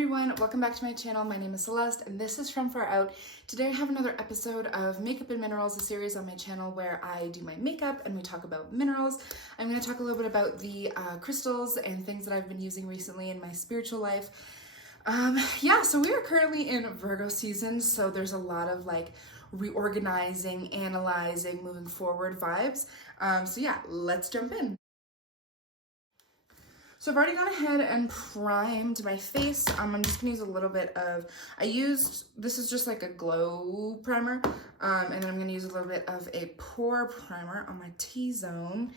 everyone, welcome back to my channel. My name is Celeste and this is From Far Out. Today I have another episode of Makeup and Minerals, a series on my channel where I do my makeup and we talk about minerals. I'm going to talk a little bit about the crystals and things that I've been using recently in my spiritual life. So we are currently in Virgo season, so there's a lot of like reorganizing, analyzing, moving forward vibes. Let's jump in. So I've already gone ahead and primed my face. I'm just gonna use a little bit of, this is just like a glow primer, and then I'm gonna use a little bit of a pore primer on my T-zone.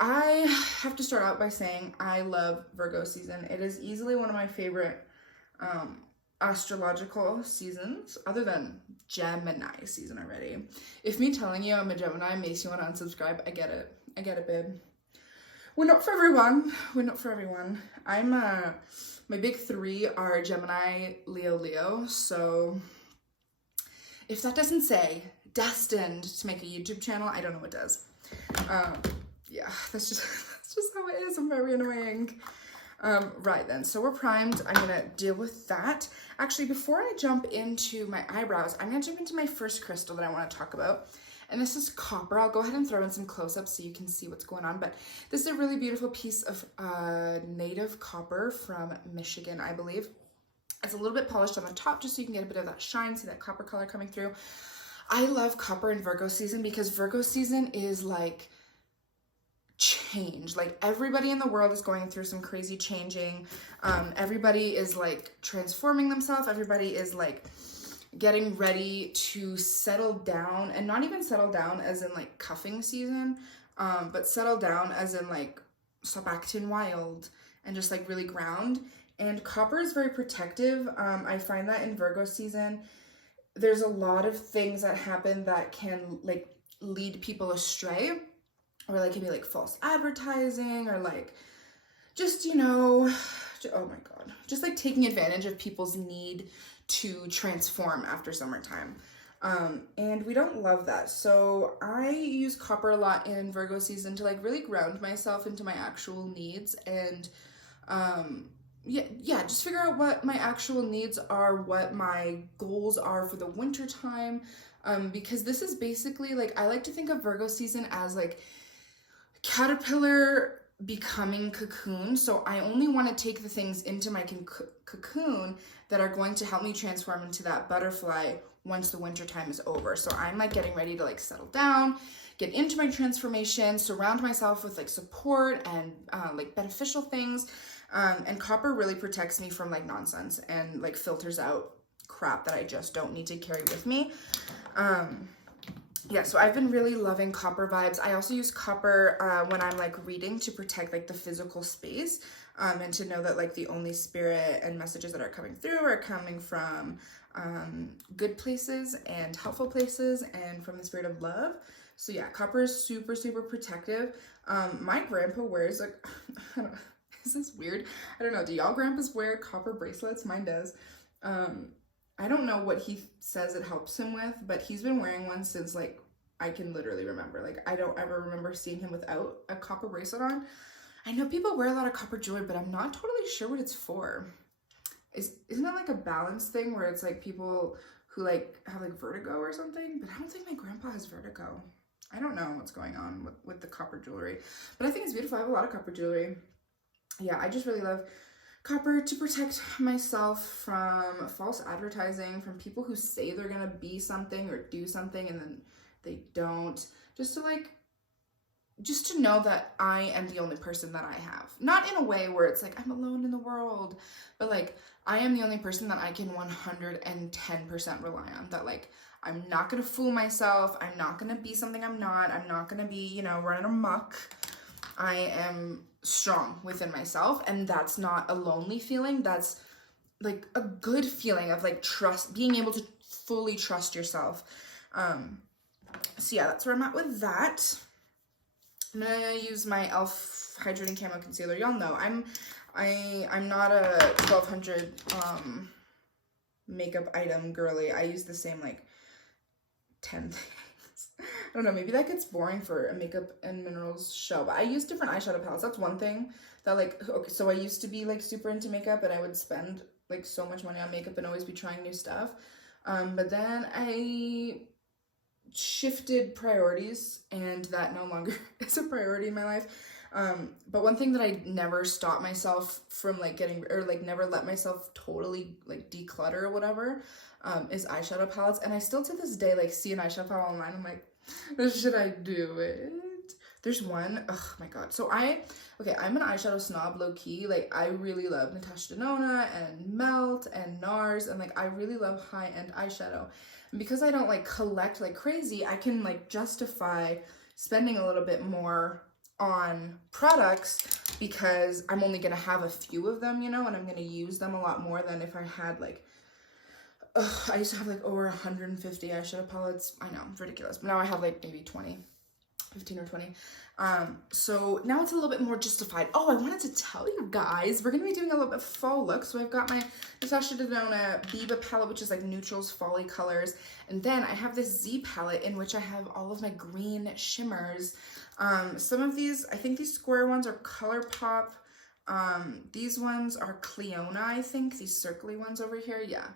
I have to start out by saying I love Virgo season. It is easily one of my favorite astrological seasons, other than Gemini season already. If me telling you I'm a Gemini makes you want to unsubscribe, I get it, babe. We're not for everyone. I'm, my big three are Gemini, Leo. So if that doesn't say destined to make a YouTube channel, I don't know what does. That's just how it is. I'm very annoying. Right then, so we're primed. I'm gonna deal with that. Actually, before I jump into my eyebrows, I'm gonna jump into my first crystal that I want to talk about. And this is copper. I'll go ahead and throw in some close-ups so you can see what's going on. But this is a really beautiful piece of native copper from Michigan, I believe. It's a little bit polished on the top just so you can get a bit of that shine, see that copper color coming through. I love copper in Virgo season because Virgo season is like change. Like everybody in the world is going through some crazy changing. Everybody is like transforming themselves. Everybody is like getting ready to settle down, and not even settle down as in like cuffing season, but settle down as in like stop acting wild and just like really ground. And copper is very protective. I find that in Virgo season, there's a lot of things that happen that can like lead people astray, or like can be like false advertising, or like just, you know, oh my God, just like taking advantage of people's need to transform after summertime. And we don't love that. So I use copper a lot in Virgo season to like really ground myself into my actual needs and just figure out what my actual needs are, what my goals are for the winter time. Because this is basically like, I like to think of Virgo season as like caterpillar becoming cocoon. So I only want to take the things into my cocoon that are going to help me transform into that butterfly once the winter time is over. So I'm like getting ready to like settle down, get into my transformation, surround myself with like support and like beneficial things. And copper really protects me from like nonsense and like filters out crap that I just don't need to carry with me. So I've been really loving copper vibes. I also use copper when I'm like reading to protect like the physical space, and to know that like the only spirit and messages that are coming through are coming from good places and helpful places and from the spirit of love. So yeah, copper is super, super protective. My grandpa wears like, is this weird? I don't know. Do y'all grandpas wear copper bracelets? Mine does. I don't know what he says it helps him with, but he's been wearing one since like I can literally remember. Like I don't ever remember seeing him without a copper bracelet on. I know people wear a lot of copper jewelry, but I'm not totally sure what it's for. Isn't it like a balance thing where it's like people who like have like vertigo or something? But I don't think my grandpa has vertigo. I don't know what's going on with the copper jewelry, but I think it's beautiful. I have a lot of copper jewelry. Yeah, I just really love copper to protect myself from false advertising, from people who say they're gonna be something or do something and then they don't. Just to know that I am the only person that I have. Not in a way where it's like I'm alone in the world, but like I am the only person that I can 110% rely on. That like I'm not gonna fool myself. I'm not gonna be something I'm not. I'm not gonna be, you know, running amok. I am strong within myself, and that's not a lonely feeling. That's like a good feeling of like trust, being able to fully trust yourself. So yeah, that's where I'm at with that. I'm gonna use my e.l.f. Hydrating Camo Concealer. Y'all know I'm not a 1200 makeup item girly. I use the same like 10 things. I don't know, maybe that gets boring for a makeup and minerals show, but I use different eyeshadow palettes. That's one thing that like, okay, so I used to be like super into makeup and I would spend like so much money on makeup and always be trying new stuff. But then I shifted priorities, and that no longer is a priority in my life. But one thing that I never stopped myself from like getting, or like never let myself totally like declutter or whatever, is eyeshadow palettes. And I still to this day like see an eyeshadow palette online, I'm like, should I do it? There's one, oh my god. So I'm an eyeshadow snob, low key. Like I really love Natasha Denona and Melt and NARS, and like I really love high-end eyeshadow. And because I don't like collect like crazy, I can like justify spending a little bit more on products because I'm only gonna have a few of them, you know, and I'm gonna use them a lot more than if I had like, I used to have like over 150 eyeshadow palettes. I know, it's ridiculous. But now I have like maybe 15 or 20. So now it's a little bit more justified. Oh, I wanted to tell you guys, we're gonna be doing a little bit of fall look. So I've got my Natasha Denona Biba palette, which is like neutrals, folly colors. And then I have this Z palette in which I have all of my green shimmers. Some of these, I think these square ones are ColourPop. These ones are Cleona, I think. These circly ones over here, yeah.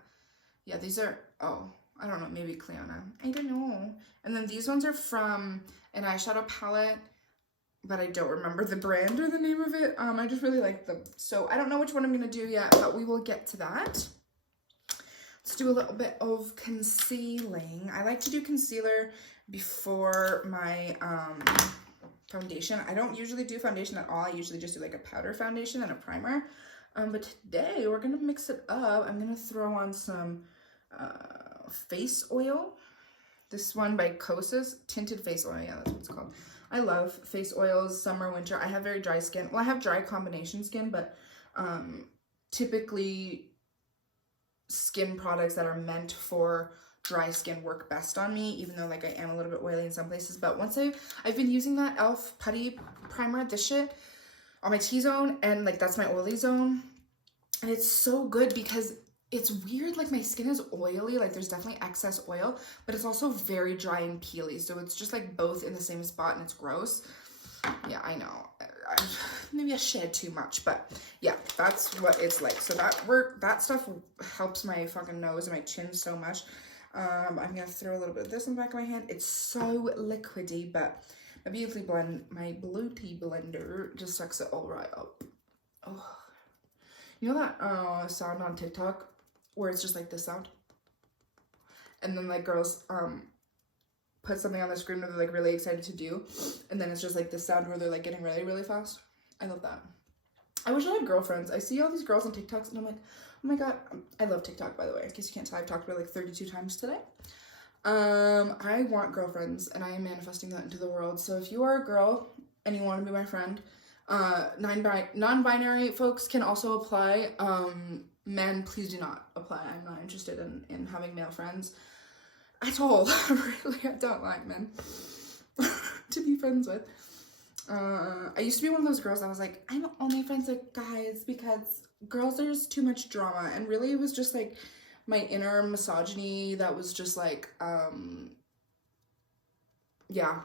Yeah, these are, oh, I don't know, maybe Cleona. I don't know. And then these ones are from an eyeshadow palette, but I don't remember the brand or the name of it. I just really like them. So I don't know which one I'm going to do yet, but we will get to that. Let's do a little bit of concealing. I like to do concealer before my foundation. I don't usually do foundation at all. I usually just do like a powder foundation and a primer. But today we're going to mix it up. I'm going to throw on some face oil. This one by Kosas, tinted face oil. Yeah, that's what it's called. I love face oils, summer, winter. I have very dry skin. Well, I have dry combination skin, but typically skin products that are meant for dry skin work best on me, even though like I am a little bit oily in some places. But once I've been using that e.l.f. putty primer, this shit, on my T-zone, and like that's my oily zone. And it's so good because it's weird, like my skin is oily, like there's definitely excess oil, but it's also very dry and peely. So it's just like both in the same spot and it's gross. Yeah, I know. Maybe I shed too much, but yeah, that's what it's like. So that stuff helps my fucking nose and my chin so much. I'm gonna throw a little bit of this in the back of my hand. It's so liquidy, but my beauty blender just sucks it all right up. Oh, you know that sound on TikTok where it's just like this sound, and then like girls put something on the screen that they're like really excited to do, and then it's just like this sound where they're like getting ready really fast. I love that. I wish I had girlfriends. I see all these girls on TikToks and I'm like, oh my god. I love TikTok, by the way, in case you can't tell. I've talked about it like 32 times today. I want girlfriends, and I am manifesting that into the world. So if you are a girl and you want to be my friend, non-binary folks can also apply. Men, please do not apply. I'm not interested in having male friends at all. Really, I don't like men to be friends with. I used to be one of those girls that was like, I'm only friends with guys because girls, there's too much drama. And really it was just like my inner misogyny that was just like, yeah,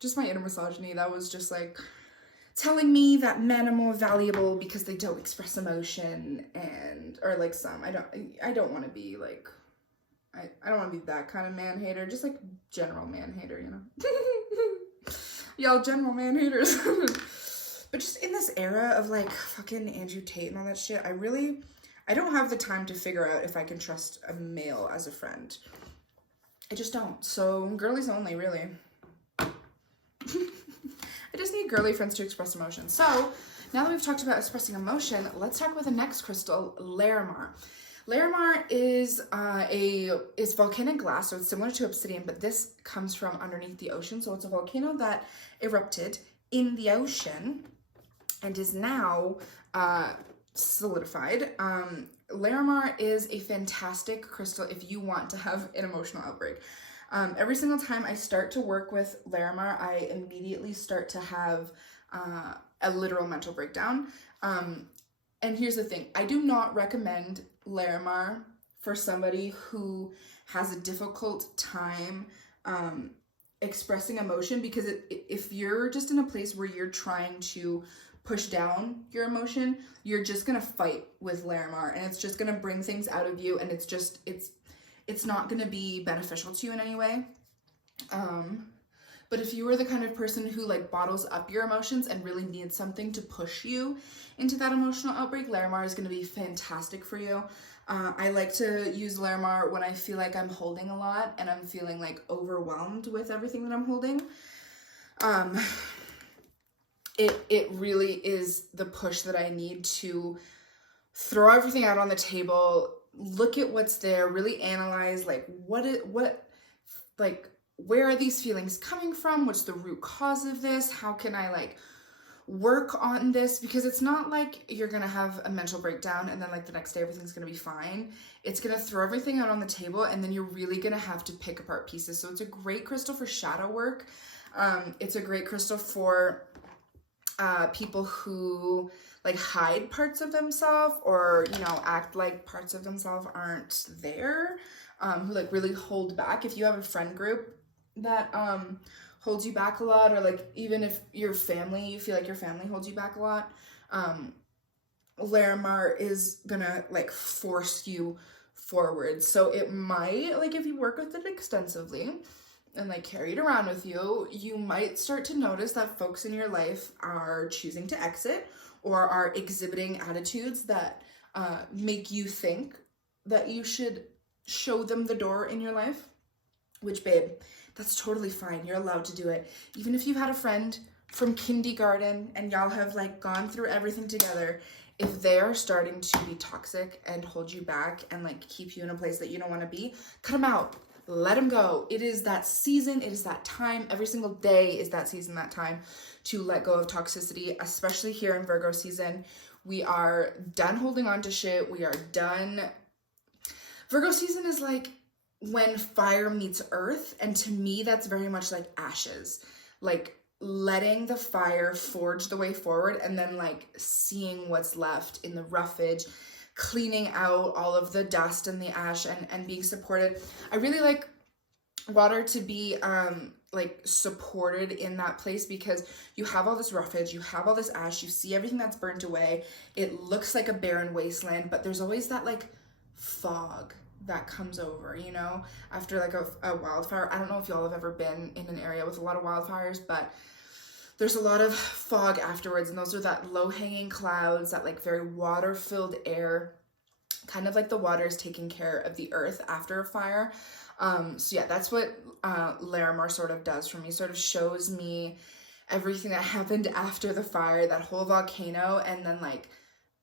just my inner misogyny that was just like telling me that men are more valuable because they don't express emotion, and or like I don't want to be like, I don't want to be that kind of man hater, just like general man hater, you know. Y'all general man haters. But just in this era of like fucking Andrew Tate and all that shit, I don't have the time to figure out if I can trust a male as a friend. I just don't. So girlies only, really. I just need girly friends to express emotion. So now that we've talked about expressing emotion, let's talk about the next crystal, Larimar. Larimar is volcanic glass, so it's similar to obsidian, but this comes from underneath the ocean. So it's a volcano that erupted in the ocean and is now solidified. Larimar is a fantastic crystal if you want to have an emotional outbreak. Every single time I start to work with Larimar, I immediately start to have a literal mental breakdown. And here's the thing, I do not recommend Larimar for somebody who has a difficult time expressing emotion, because if you're just in a place where you're trying to push down your emotion, you're just gonna fight with Larimar, and it's just gonna bring things out of you, and it's not gonna be beneficial to you in any way. But if you are the kind of person who like bottles up your emotions and really needs something to push you into that emotional outbreak, Larimar is going to be fantastic for you. I like to use Larimar when I feel like I'm holding a lot and I'm feeling like overwhelmed with everything that I'm holding. It really is the push that I need to throw everything out on the table, look at what's there, really analyze like where are these feelings coming from? What's the root cause of this? How can I like work on this? Because it's not like you're gonna have a mental breakdown and then like the next day everything's gonna be fine. It's gonna throw everything out on the table, and then you're really gonna have to pick apart pieces. So it's a great crystal for shadow work. It's a great crystal for people who like hide parts of themselves, or you know, act like parts of themselves aren't there, who like really hold back. If you have a friend group that holds you back a lot, or like even if your family, you feel like your family holds you back a lot, Larimar is gonna like force you forward. So it might, like if you work with it extensively and like carry it around with you, you might start to notice that folks in your life are choosing to exit or are exhibiting attitudes that make you think that you should show them the door in your life, which, babe, that's totally fine. You're allowed to do it. Even if you've had a friend from kindergarten and y'all have like gone through everything together, if they're starting to be toxic and hold you back and like keep you in a place that you don't want to be, cut them out. Let them go. It is that season. It is that time. Every single day is that season, that time to let go of toxicity, especially here in Virgo season. We are done holding on to shit. We are done. Virgo season is like when fire meets earth, and to me that's very much like ashes, like letting the fire forge the way forward, and then like seeing what's left in the roughage, cleaning out all of the dust and the ash, and being supported. I really like water to be like supported in that place, because you have all this roughage, you have all this ash, you see everything that's burnt away, it looks like a barren wasteland, but there's always that like fog that comes over, you know, after like a wildfire. I don't know if y'all have ever been in an area with a lot of wildfires, but there's a lot of fog afterwards, and those are that low-hanging clouds, that like very water-filled air, kind of like the water is taking care of the earth after a fire. So yeah, that's what Larimar sort of does for me, sort of shows me everything that happened after the fire, that whole volcano, and then like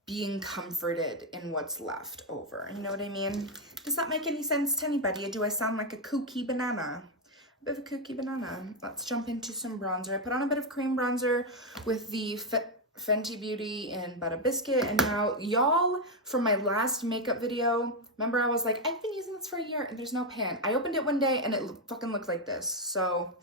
being comforted in what's left over. You know what I mean? Does that make any sense to anybody? Or do I sound like a kooky banana? A bit of a kooky banana. Let's jump into some bronzer. I put on a bit of cream bronzer with the Fenty Beauty in Butter Biscuit. And now, y'all, from my last makeup video, remember I was like, I've been using this for a year and there's no pan. I opened it one day and it fucking looked like this. So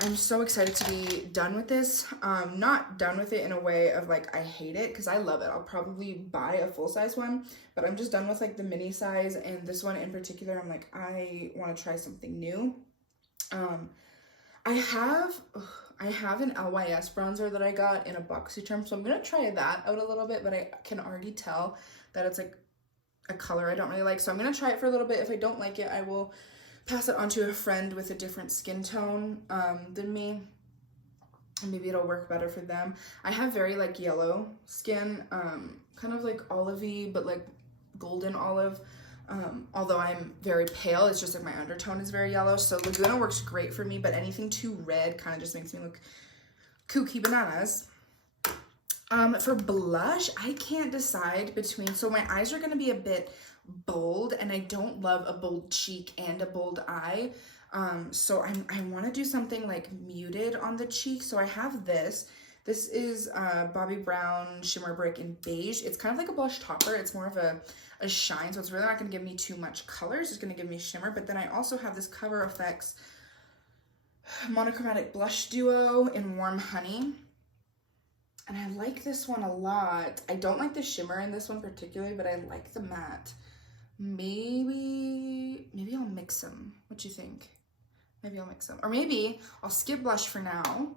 I'm so excited to be done with this. Not done with it in a way of like, I hate it, because I love it. I'll probably buy a full-size one, but I'm just done with like the mini size, and this one in particular, I'm like, I want to try something new. I have an LYS bronzer that I got in a BoxyCharm, so I'm going to try that out a little bit, but I can already tell that it's like a color I don't really like, so I'm going to try it for a little bit. If I don't like it, I will pass it on to a friend with a different skin tone than me, and maybe it'll work better for them. I have very like yellow skin, kind of like olivey, but like golden olive. Although I'm very pale, it's just like my undertone is very yellow. So Laguna works great for me, but anything too red kind of just makes me look kooky bananas. For blush, I can't decide between, so my eyes are going to be a bit bold, and I don't love a bold cheek and a bold eye. So I want to do something like muted on the cheek. So I have this. This is Bobbi Brown Shimmer Brick in Beige. It's kind of like a blush topper. It's more of a shine, so it's really not going to give me too much colors. It's going to give me shimmer. But then I also have this Cover FX Monochromatic Blush Duo in Warm Honey. And I like this one a lot. I don't like the shimmer in this one particularly, but I like the matte. Maybe I'll mix them. What do you think? Maybe I'll mix them. Or maybe I'll skip blush for now.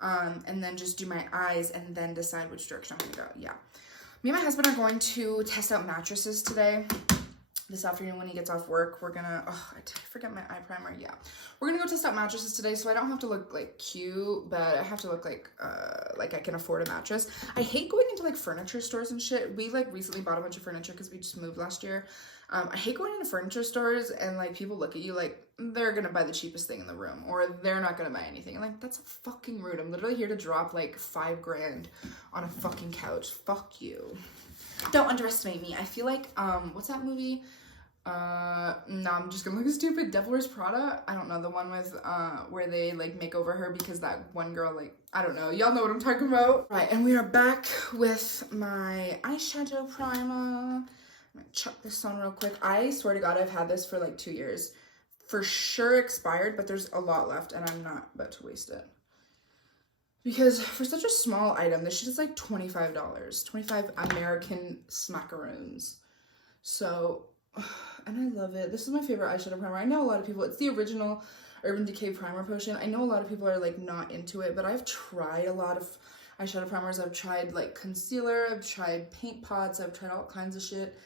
and then just do my eyes and then decide which direction I'm gonna go. Yeah. Me and my husband are going to test out mattresses today. This afternoon when he gets off work, we're gonna, oh, I forget my eye primer. Yeah. We're gonna go test out mattresses today, so I don't have to look like cute, but I have to look like I can afford a mattress. I hate going into like furniture stores and shit. We like recently bought a bunch of furniture because we just moved last year. I hate going into furniture stores and like people look at you like they're gonna buy the cheapest thing in the room or they're not gonna buy anything. And like, that's fucking rude. I'm literally here to drop like $5 grand on a fucking couch. Fuck you. Don't underestimate me. I feel like, what's that movie? No, I'm just gonna look stupid. Devil Wears Prada? I don't know, the one with, where they, like, make over her because that one girl, like, I don't know. Y'all know what I'm talking about. Right, and we are back with my eyeshadow primer. I'm gonna chuck this on real quick. I swear to God, I've had this for, like, 2 years. For sure expired, but there's a lot left, and I'm not about to waste it. Because for such a small item, this shit is like $25. 25 American smackaroons. So, and I love it. This is my favorite eyeshadow primer. I know a lot of people, it's the original Urban Decay Primer Potion. I know a lot of people are like not into it, but I've tried a lot of eyeshadow primers. I've tried like concealer, I've tried paint pots, I've tried all kinds of shit.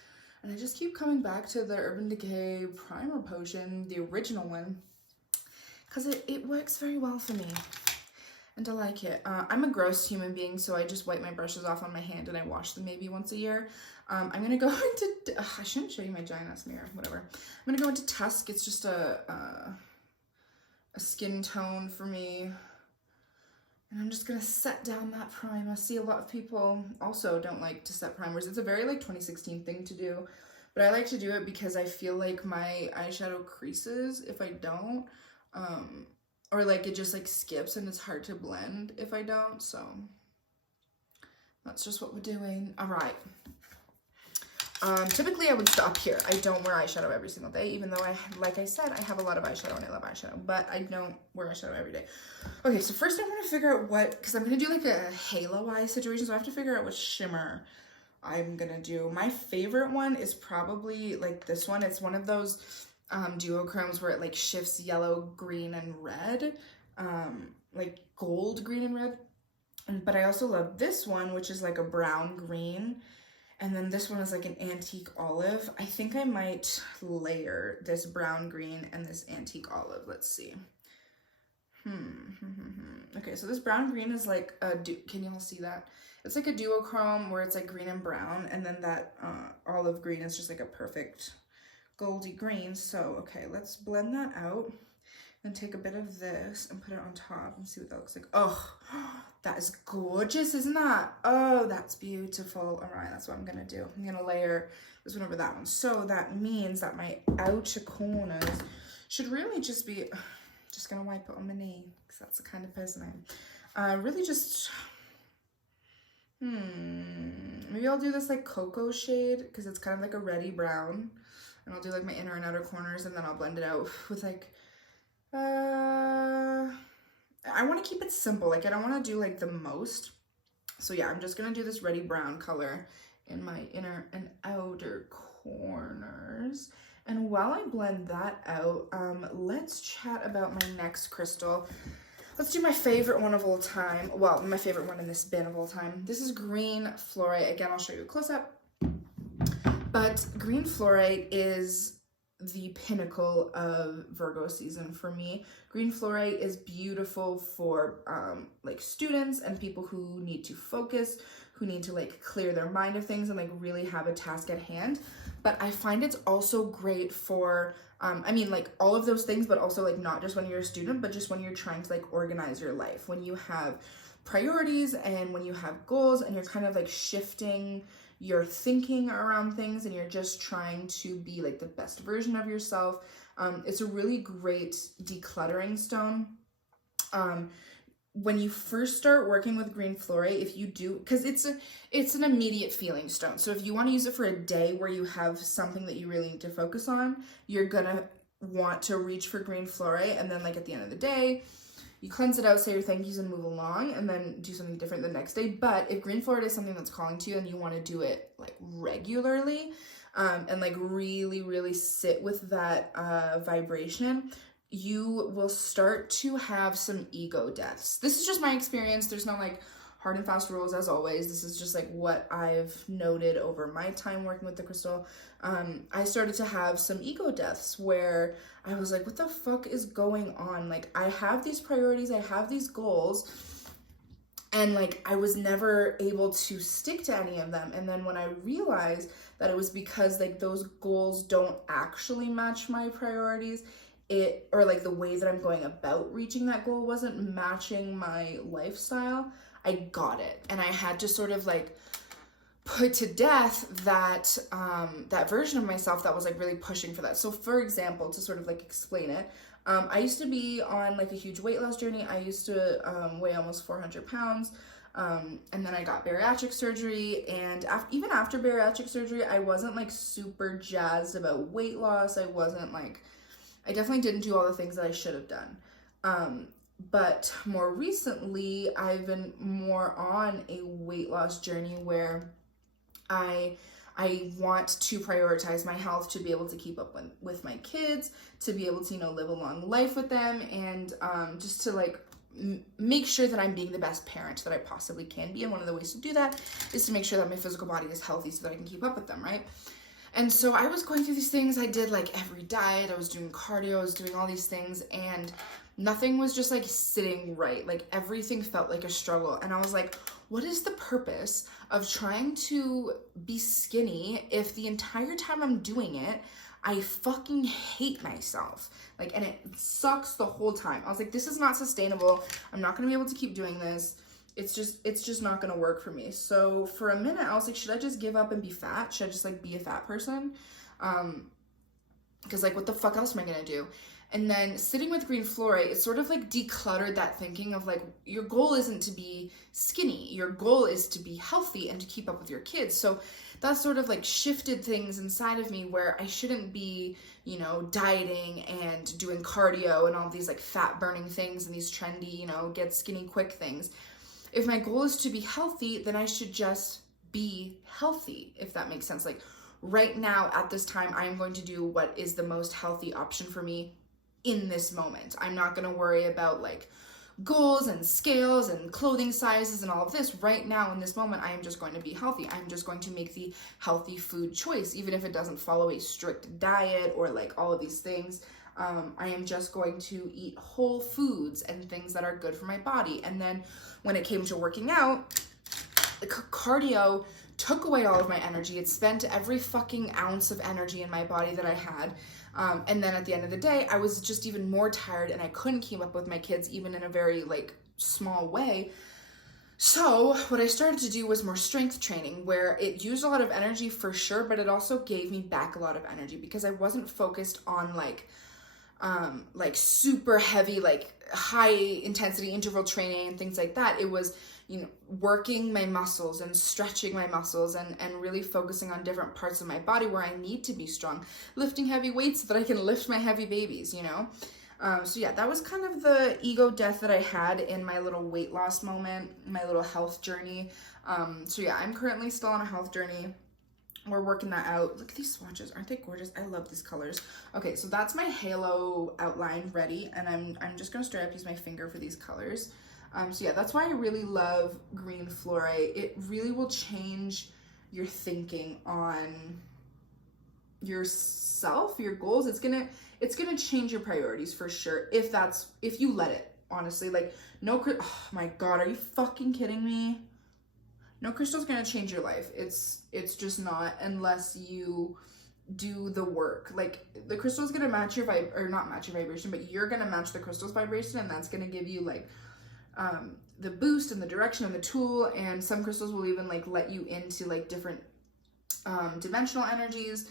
And I just keep coming back to the Urban Decay Primer Potion, the original one, because it works very well for me. And I like it. I'm a gross human being, so I just wipe my brushes off on my hand and I wash them maybe once a year. I'm gonna go into, I shouldn't show you my giant ass mirror, whatever. I'm gonna go into Tusk. It's just a skin tone for me. And I'm just gonna set down that primer. See, a lot of people also don't like to set primers. It's a very like 2016 thing to do, but I like to do it because I feel like my eyeshadow creases if I don't. Or like it just like skips and it's hard to blend if I don't, so that's just what we're doing. All right. Typically I would stop here. I don't wear eyeshadow every single day, even though like I said, I have a lot of eyeshadow and I love eyeshadow, but I don't wear eyeshadow every day. Okay, so first I'm gonna figure out because I'm gonna do like a halo eye situation, so I have to figure out what shimmer I'm gonna do. My favorite one is probably like this one. It's one of those duochromes where it like shifts yellow, green, and red, like gold, green, and red. But I also love this one, which is like a brown green, and then this one is like an antique olive. I think I might layer this brown green and this antique olive. Let's see. Okay, so this brown green is like a can y'all see that? It's like a duochrome where it's like green and brown, and then that olive green is just like a perfect goldy green. So okay, let's blend that out and take a bit of this and put it on top and see what that looks like. Oh, that is gorgeous, isn't that? Oh, that's beautiful. All right, that's what I'm gonna do. I'm gonna layer this one over that one. So that means that my outer corners should really just be, just gonna wipe it on my knee because that's the kind of person I am. Really just, maybe I'll do this like cocoa shade because it's kind of like a reddy brown. And I'll do like my inner and outer corners and then I'll blend it out with like, I want to keep it simple. Like I don't want to do like the most. So yeah, I'm just going to do this reddy brown color in my inner and outer corners. And while I blend that out, let's chat about my next crystal. Let's do my favorite one of all time. Well, my favorite one in this bin of all time. This is green fluorite. Again, I'll show you a close-up. But green fluorite is the pinnacle of Virgo season for me. Green fluorite is beautiful for like students and people who need to focus, who need to like clear their mind of things and like really have a task at hand. But I find it's also great for, I mean like all of those things, but also like not just when you're a student, but just when you're trying to like organize your life, when you have priorities and when you have goals and you're kind of like shifting your thinking around things and you're just trying to be like the best version of yourself. It's a really great decluttering stone. When you first start working with green fluorite, if you do, because it's an immediate feeling stone. So if you want to use it for a day where you have something that you really need to focus on, you're gonna want to reach for green fluorite, and then like at the end of the day, you cleanse it out, say your thank yous, and move along, and then do something different the next day. But if green fluorite is something that's calling to you and you want to do it like regularly, and like really, really sit with that vibration, you will start to have some ego deaths. This is just my experience. There's no like hard and fast rules as always. This is just like what I've noted over my time working with the crystal. I started to have some ego deaths where I was like, what the fuck is going on? Like, I have these priorities, I have these goals, and like I was never able to stick to any of them. And then when I realized that it was because like those goals don't actually match my priorities, or like the way that I'm going about reaching that goal wasn't matching my lifestyle, I got it. And I had to sort of like put to death that that version of myself that was like really pushing for that. So for example, to sort of like explain it, I used to be on like a huge weight loss journey. I used to weigh almost 400 pounds. And then I got bariatric surgery, and even after bariatric surgery, I wasn't like super jazzed about weight loss. I definitely didn't do all the things that I should have done. But more recently, I've been more on a weight loss journey where I want to prioritize my health, to be able to keep up with my kids, to be able to, you know, live a long life with them, and just to like make sure that I'm being the best parent that I possibly can be. And one of the ways to do that is to make sure that my physical body is healthy so that I can keep up with them, right? And so I was going through these things. I did like every diet, I was doing cardio, I was doing all these things, and nothing was just like sitting right. Like everything felt like a struggle. And I was like, what is the purpose of trying to be skinny if the entire time I'm doing it, I fucking hate myself? Like, and it sucks the whole time. I was like, this is not sustainable. I'm not gonna be able to keep doing this. It's just not gonna work for me. So for a minute, I was like, should I just give up and be fat? Should I just like be a fat person? Because like, what the fuck else am I gonna do? And then sitting with green fluorite, it sort of like decluttered that thinking of like, your goal isn't to be skinny. Your goal is to be healthy and to keep up with your kids. So that sort of like shifted things inside of me where I shouldn't be, you know, dieting and doing cardio and all these like fat burning things and these trendy, you know, get skinny quick things. If my goal is to be healthy, then I should just be healthy, if that makes sense. Like right now at this time, I am going to do what is the most healthy option for me in this moment. I'm not going to worry about like goals and scales and clothing sizes and all of this. Right now in this moment, I am just going to be healthy. I'm just going to make the healthy food choice, even if it doesn't follow a strict diet or like all of these things. I am just going to eat whole foods and things that are good for my body. And then when it came to working out, the cardio took away all of my energy. It spent every fucking ounce of energy in my body that I had. And then at the end of the day, I was just even more tired and I couldn't keep up with my kids, even in a very like small way. So what I started to do was more strength training, where it used a lot of energy for sure, but it also gave me back a lot of energy because I wasn't focused on like super heavy, like high intensity interval training and things like that. It was, you know, working my muscles and stretching my muscles and really focusing on different parts of my body where I need to be strong, lifting heavy weights so that I can lift my heavy babies, you know? So yeah, that was kind of the ego death that I had in my little weight loss moment, my little health journey. So yeah, I'm currently still on a health journey. We're working that out. Look at these swatches. Aren't they gorgeous? I love these colors. Okay, so that's my halo outline ready, and I'm just gonna straight up use my finger for these colors. So yeah, that's why I really love green fluorite. It really will change your thinking on yourself, your goals. It's gonna change your priorities for sure, if you let it, honestly. Like, oh my God, are you fucking kidding me? No crystal's gonna change your life. It's just not, unless you do the work. Like, the crystal's gonna match your not match your vibration, but you're gonna match the crystal's vibration, and that's gonna give you like the boost and the direction and the tool. And some crystals will even like let you into like different dimensional energies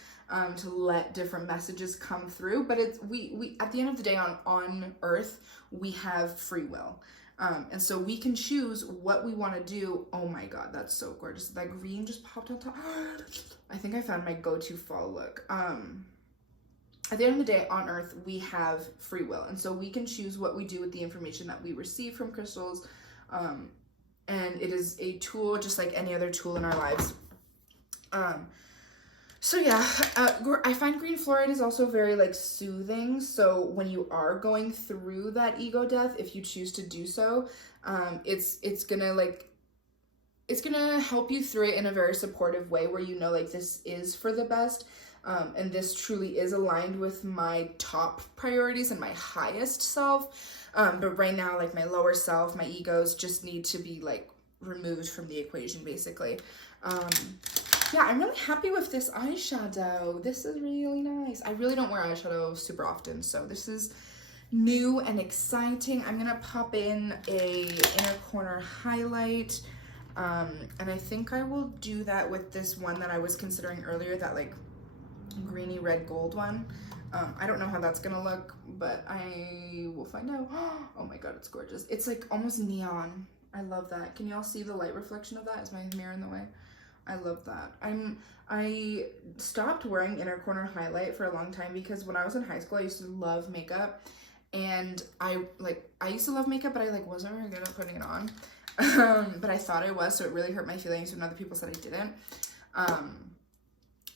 to let different messages come through. But it's we at the end of the day, on Earth, we have free will. And so we can choose what we want to do. Oh my God, that's so gorgeous. That green just popped on top. I think I found my go-to fall look. At the end of the day, on Earth, we have free will. And so we can choose what we do with the information that we receive from crystals. And it is a tool just like any other tool in our lives. So yeah, I find green fluoride is also very like soothing. So when you are going through that ego death, if you choose to do so, it's gonna like it's gonna help you through it in a very supportive way where you know like this is for the best. And this truly is aligned with my top priorities and my highest self. But right now, like my lower self, my egos just need to be like removed from the equation basically. Yeah, I'm really happy with this eyeshadow. This is really nice. I really don't wear eyeshadow super often, so this is new and exciting. I'm gonna pop in a inner corner highlight. And I think I will do that with this one that I was considering earlier, that like greeny red gold one. I don't know how that's gonna look, but I will find out. Oh my god, it's gorgeous. It's like almost neon. I love that. Can y'all see the light reflection of that? Is my mirror in the way? I love that. I stopped wearing inner corner highlight for a long time because when I was in high school, I used to love makeup, and I used to love makeup, but I like wasn't very good at putting it on. But I thought I was, so it really hurt my feelings when other people said I didn't.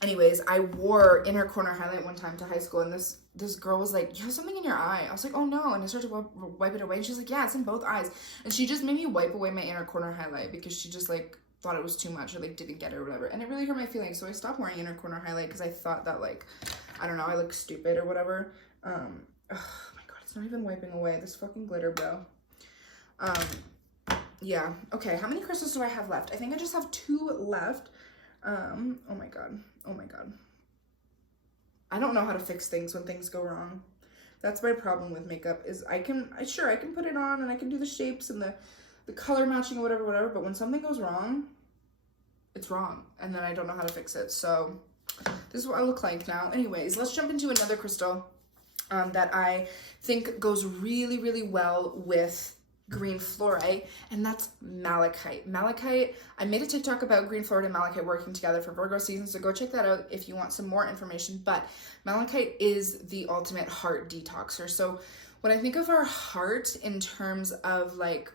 Anyways, I wore inner corner highlight one time to high school, and this girl was like, "You have something in your eye." I was like, "Oh no," and I started to wipe it away, and she's like, "Yeah, it's in both eyes," and she just made me wipe away my inner corner highlight because she just like thought it was too much or like didn't get it or whatever, and it really hurt my feelings. So I stopped wearing inner corner highlight because I thought that like, I don't know, I look stupid or whatever. Oh my god, it's not even wiping away this fucking glitter, bro. Yeah, okay, how many crystals do I have left? I think I just have 2 left. Oh my god, oh my god. I don't know how to fix things when things go wrong. That's my problem with makeup, is I can put it on and I can do the shapes and the color matching or whatever, but when something goes wrong, it's wrong, and then I don't know how to fix it. So this is what I look like now. Anyways, let's jump into another crystal that I think goes really, really well with green fluorite, and that's malachite. Malachite, I made a TikTok about green fluorite and malachite working together for Virgo season, so go check that out if you want some more information. But malachite is the ultimate heart detoxer. So when I think of our heart in terms of like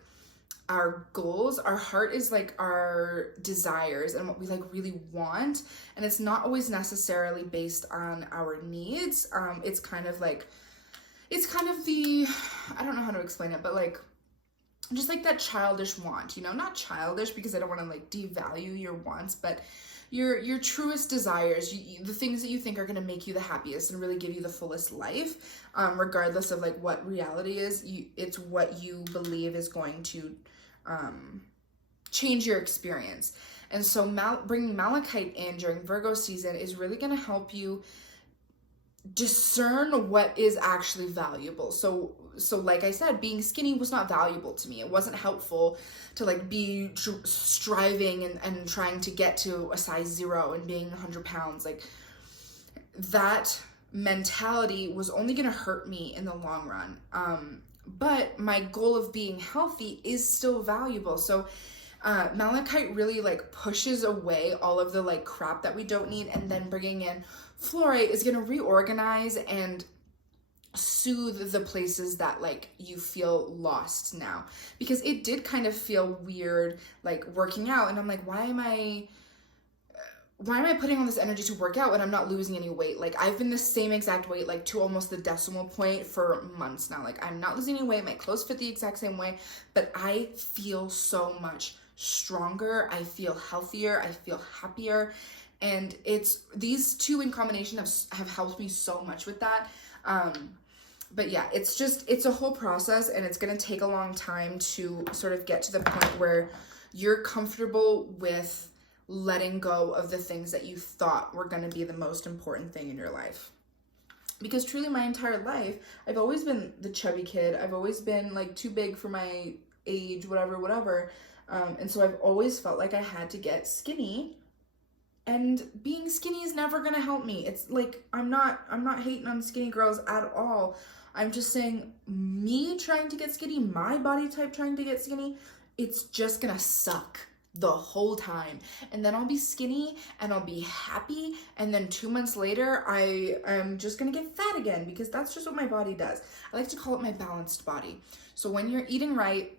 our goals, our heart is like our desires and what we like really want, and it's not always necessarily based on our needs. It's kind of the, I don't know how to explain it, but like just like that childish want, you know, not childish because I don't want to like devalue your wants, but your truest desires, the things that you think are going to make you the happiest and really give you the fullest life, regardless of like what reality is. It's what you believe is going to change your experience. And so bringing malachite in during Virgo season is really going to help you discern what is actually valuable. So like I said, being skinny was not valuable to me. It wasn't helpful to like be striving and trying to get to a size 0 and being 100 pounds. Like that mentality was only going to hurt me in the long run. But my goal of being healthy is still valuable. So malachite really like pushes away all of the like crap that we don't need, and then bringing in fluorite is going to reorganize and soothe the places that like you feel lost now, because it did kind of feel weird like working out, and I'm like, why am I putting all this energy to work out when I'm not losing any weight? Like I've been the same exact weight like to almost the decimal point for months now. Like I'm not losing any weight, my clothes fit the exact same way, but I feel so much stronger, I feel healthier, I feel happier, and it's these two in combination have helped me so much with that. But yeah, it's a whole process, and it's going to take a long time to sort of get to the point where you're comfortable with letting go of the things that you thought were going to be the most important thing in your life. Because truly my entire life, I've always been the chubby kid. I've always been like too big for my age, whatever. And so I've always felt like I had to get skinny, and being skinny is never going to help me. It's like, I'm not hating on skinny girls at all. I'm just saying, me trying to get skinny, my body type trying to get skinny, it's just going to suck the whole time. And then I'll be skinny and I'll be happy, and then 2 months later I am just gonna get fat again, because that's just what my body does. I like to call it my balanced body. So when you're eating right,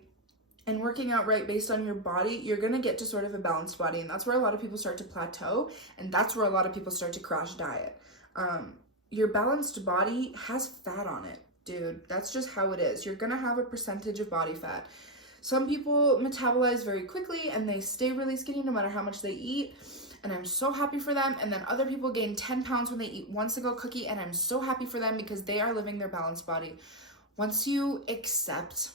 and working out right based on your body, you're going to get to sort of a balanced body. And that's where a lot of people start to plateau. And that's where a lot of people start to crash diet. Your balanced body has fat on it, dude. That's just how it is. You're going to have a percentage of body fat. Some people metabolize very quickly and they stay really skinny no matter how much they eat. And I'm so happy for them. And then other people gain 10 pounds when they eat one single cookie. And I'm so happy for them because they are living their balanced body. Once you accept,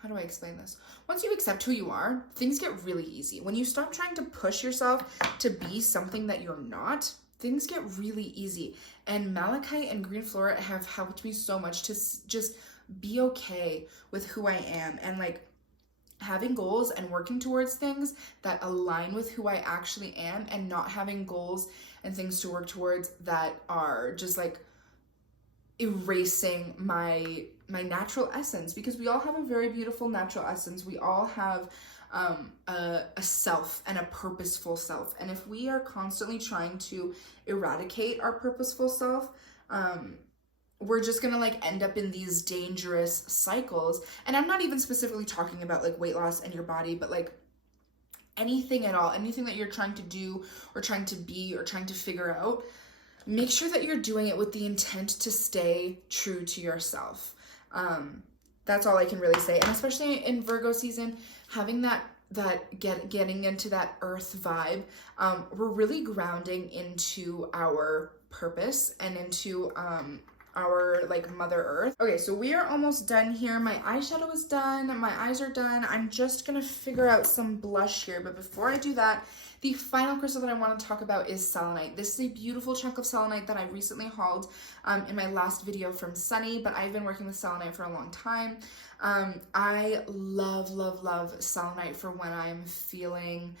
how do I explain this? Once you accept who you are, things get really easy. When you stop trying to push yourself to be something that you're not, things get really easy. And Malachite and green fluorite have helped me so much to just be okay with who I am, and like having goals and working towards things that align with who I actually am, and not having goals and things to work towards that are just like erasing my natural essence, because we all have a very beautiful natural essence. We all have a self and a purposeful self. And if we are constantly trying to eradicate our purposeful self, we're just gonna like end up in these dangerous cycles. And I'm not even specifically talking about like weight loss and your body, but like anything at all, anything that you're trying to do or trying to be or trying to figure out, make sure that you're doing it with the intent to stay true to yourself. That's all I can really say. And especially in Virgo season, having getting into that earth vibe, we're really grounding into our purpose and into our like Mother Earth. Okay, so we are almost done here. My eyeshadow is done. My eyes are done. I'm just gonna figure out some blush here. But before I do that, the final crystal that I want to talk about is Selenite. This is a beautiful chunk of Selenite that I recently hauled in my last video from Sunny, but I've been working with Selenite for a long time. I love, love, love Selenite for when I'm feeling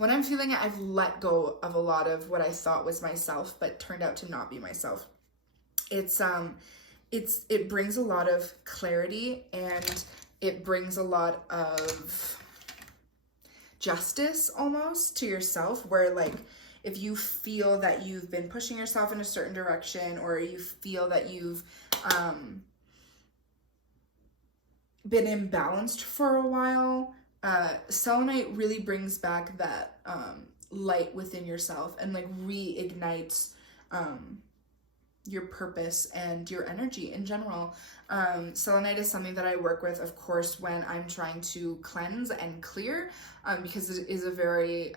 it. I've let go of a lot of what I thought was myself, but turned out to not be myself. It brings a lot of clarity, and it brings a lot of justice almost to yourself, where like if you feel that you've been pushing yourself in a certain direction, or you feel that you've been imbalanced for a while, Selenite really brings back that light within yourself and like reignites your purpose and your energy in general. Selenite is something that I work with, of course, when I'm trying to cleanse and clear, because it is a very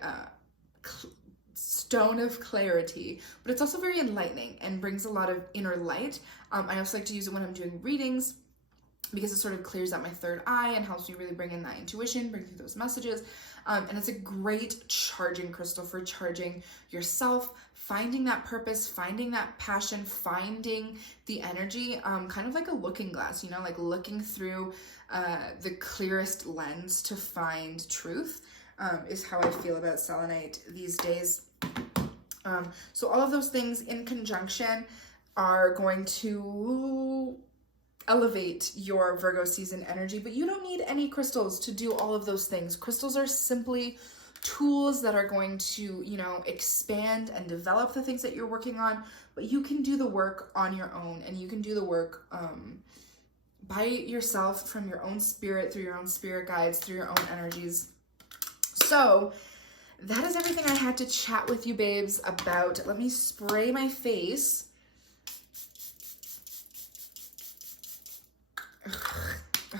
stone of clarity, but it's also very enlightening and brings a lot of inner light. I also like to use it when I'm doing readings, because it sort of clears out my third eye and helps me really bring in that intuition, bring through those messages. And it's a great charging crystal for charging yourself, finding that purpose, finding that passion, finding the energy, kind of like a looking glass, you know, like looking through the clearest lens to find truth, is how I feel about Selenite these days. So all of those things in conjunction are going to elevate your Virgo season energy, but you don't need any crystals to do all of those things. Crystals are simply tools that are going to, you know, expand and develop the things that you're working on, but you can do the work on your own, and you can do the work by yourself, from your own spirit, through your own spirit guides, through your own energies. So that is everything I had to chat with you babes about. Let me spray my face.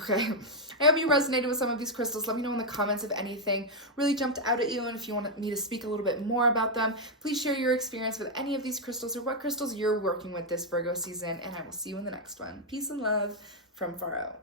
Okay, I hope you resonated with some of these crystals. Let me know in the comments if anything really jumped out at you, and if you want me to speak a little bit more about them. Please share your experience with any of these crystals, or what crystals you're working with this Virgo season, and I will see you in the next one. Peace and love from far out.